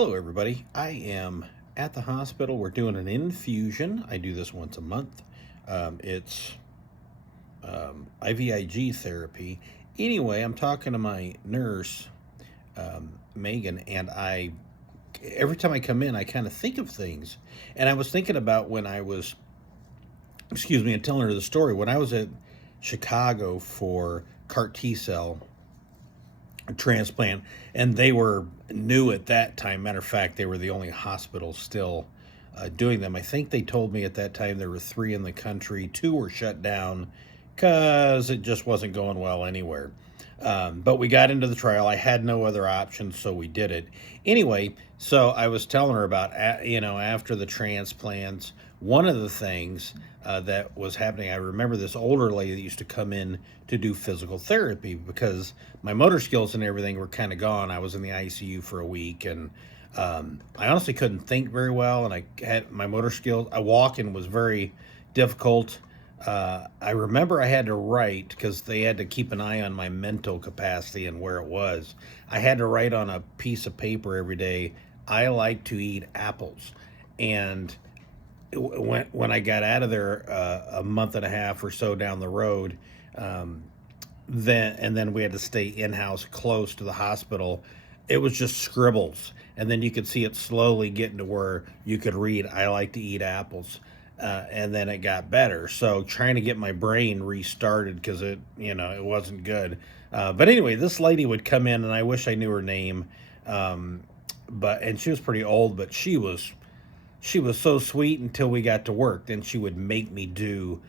Hello, everybody. I am at the hospital. We're doing an infusion. I do this once a month. It's IVIG therapy. Anyway, I'm talking to my nurse, Megan, and every time I come in, I kind of think of things. And I was thinking about when I was, excuse me, and telling her the story when I was at Chicago for CAR T cell transplant, and they were new at that time. Matter of fact, they were the only hospital still doing them. I think they told me at that time there were three in the country. Two were shut down because it just wasn't going well anywhere. But we got into the trial. I had no other options, so we did it. Anyway, so I was telling her about, after the transplants, one of the things that was happening, I remember this older lady that used to come in to do physical therapy because my motor skills and everything were kind of gone. I was in the ICU for a week, and I honestly couldn't think very well, and I had my motor skills. Walking was very difficult. I remember I had to write because they had to keep an eye on my mental capacity and where it was. I had to write on a piece of paper every day, I like to eat apples. And when I got out of there a month and a half or so down the road, then we had to stay in-house close to the hospital. It was just scribbles, and then you could see it slowly getting to where you could read, I like to eat apples. And then it got better. So trying to get my brain restarted because it wasn't good. But anyway, this lady would come in, and I wish I knew her name. And she was pretty old, but she was so sweet until we got to work. Then she would make me do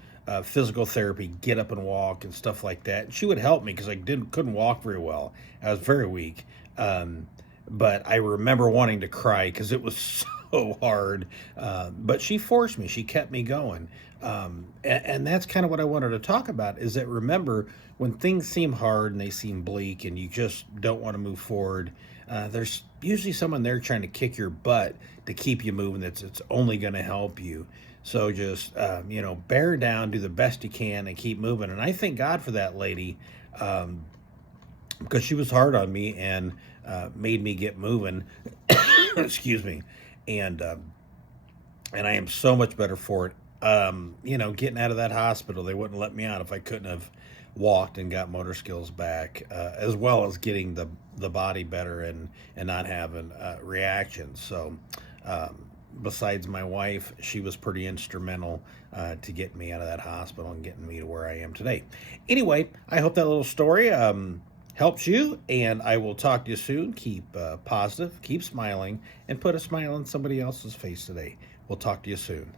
physical therapy, get up and walk and stuff like that. And she would help me because I couldn't walk very well. I was very weak. But I remember wanting to cry because it was so hard. But she forced me. She kept me going. And that's kind of what I wanted to talk about is that remember when things seem hard and they seem bleak and you just don't want to move forward, there's usually someone there trying to kick your butt to keep you moving. It's only going to help you. So just, bear down, do the best you can and keep moving. And I thank God for that lady. Because she was hard on me and made me get moving. Excuse me. And I am so much better for it. Getting out of that hospital, they wouldn't let me out if I couldn't have walked and got motor skills back, as well as getting the body better and not having reactions. So besides my wife, she was pretty instrumental to get me out of that hospital and getting me to where I am today. Anyway, I hope that little story helps you, and I will talk to you soon. Keep positive, keep smiling, and put a smile on somebody else's face today. We'll talk to you soon.